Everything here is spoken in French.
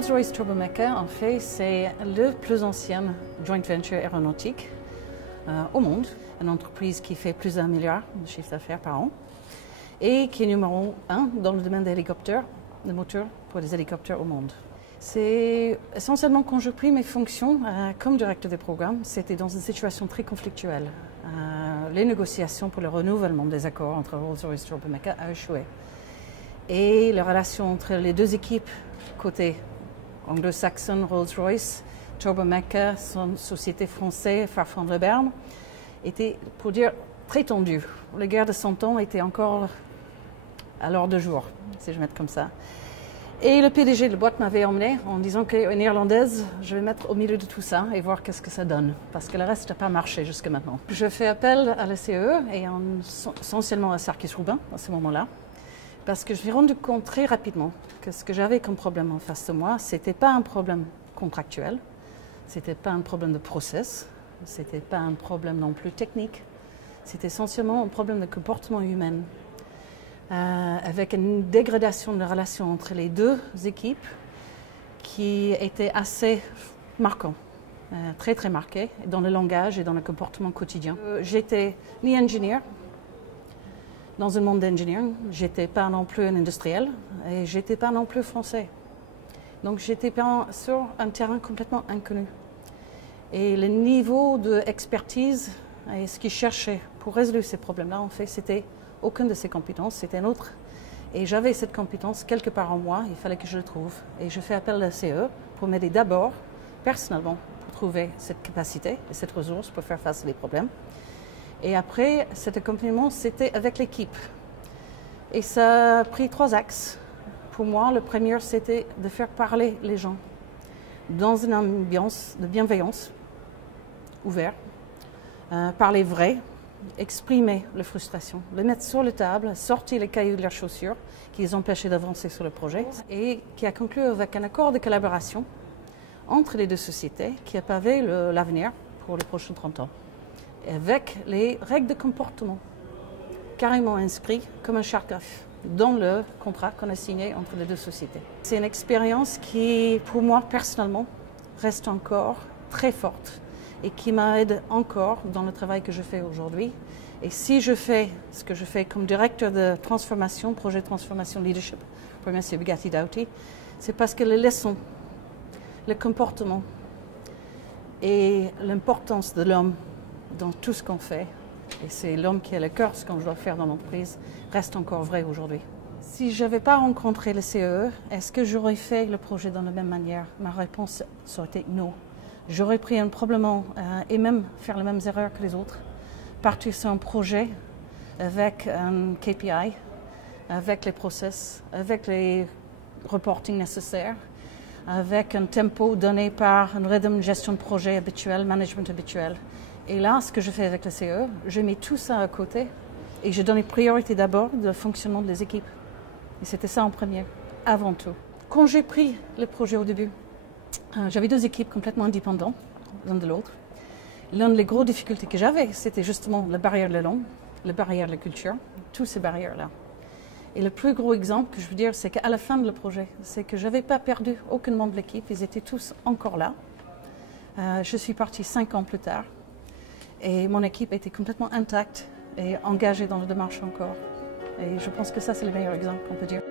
Rolls-Royce Turbomeca, en fait, c'est le plus ancien joint venture aéronautique au monde. Une entreprise qui fait plus d'1 milliard de chiffre d'affaires par an et qui est numéro 1 dans le domaine des hélicoptères, de moteurs pour les hélicoptères au monde. C'est essentiellement quand j'ai pris mes fonctions comme directeur des programmes, c'était dans une situation très conflictuelle. Les négociations pour le renouvellement des accords entre Rolls-Royce et Turbomeca a échoué. Et la relation entre les deux équipes, côté anglo-saxon, Rolls-Royce, Turbomeca, son société française, Farfan-Lebern, était, pour dire, très tendue. La guerre de 100 ans était encore à l'ordre du jour, si je mets comme ça. Et le PDG de la boîte m'avait emmené en disant qu'une Irlandaise, je vais mettre au milieu de tout ça et voir qu'est-ce que ça donne, parce que le reste n'a pas marché jusqu'à maintenant. Je fais appel à la CE et essentiellement à Sarkis Rubin à ce moment-là, parce que je me suis rendu compte très rapidement que ce que j'avais comme problème en face de moi, ce n'était pas un problème contractuel, ce n'était pas un problème de process, ce n'était pas un problème non plus technique, c'était essentiellement un problème de comportement humain. Avec une dégradation de la relation entre les deux équipes qui était assez marquant, très très marqué dans le langage et dans le comportement quotidien. J'étais ni ingénieur dans un monde d'ingénieur, j'étais pas non plus un industriel et j'étais pas non plus français. Donc j'étais sur un terrain complètement inconnu. Et le niveau d'expertise et ce qu'ils cherchaient pour résoudre ces problèmes-là, en fait, c'était aucune de ces compétences, c'était une autre. Et j'avais cette compétence quelque part en moi, il fallait que je le trouve. Et je fais appel à la CE pour m'aider d'abord, personnellement, pour trouver cette capacité et cette ressource pour faire face aux problèmes. Et après, cet accompagnement, c'était avec l'équipe. Et ça a pris 3 axes. Pour moi, le premier, c'était de faire parler les gens dans une ambiance de bienveillance, ouverte, parler vrai, exprimer la frustration, le mettre sur la table, sortir les cailloux de leurs chaussures qui les empêchaient d'avancer sur le projet et qui a conclu avec un accord de collaboration entre les deux sociétés qui a pavé l'avenir pour les prochains 30 ans, avec les règles de comportement carrément inscrites comme un charte dans le contrat qu'on a signé entre les deux sociétés. C'est une expérience qui, pour moi personnellement, reste encore très forte et qui m'aide encore dans le travail que je fais aujourd'hui. Et si je fais ce que je fais comme directeur de transformation, projet de transformation leadership pour M. Bugatti Doughty, c'est parce que les leçons, le comportement et l'importance de l'homme dans tout ce qu'on fait, et c'est l'homme qui est le cœur de ce qu'on doit faire dans l'entreprise, reste encore vrai aujourd'hui. Si je n'avais pas rencontré le CE, est-ce que j'aurais fait le projet de la même manière? Ma réponse aurait été non. J'aurais pris un problème et même faire les mêmes erreurs que les autres. Partir sur un projet avec un KPI, avec les process, avec les reporting nécessaires, avec un tempo donné par un rythme de gestion de projet habituel, management habituel. Et là, ce que je fais avec le CE, je mets tout ça à côté et je donne priorité d'abord au fonctionnement des équipes. Et c'était ça en premier, avant tout. Quand j'ai pris le projet au début, j'avais 2 équipes complètement indépendantes l'une de l'autre. L'une des grosses difficultés que j'avais, c'était justement la barrière de la langue, la barrière de la culture, toutes ces barrières-là. Et le plus gros exemple que je veux dire, c'est qu'à la fin de le projet, c'est que je n'avais pas perdu aucun membre de l'équipe, ils étaient tous encore là. Je suis partie 5 ans plus tard et mon équipe était complètement intacte et engagée dans la démarche encore. Et je pense que ça, c'est le meilleur exemple qu'on peut dire.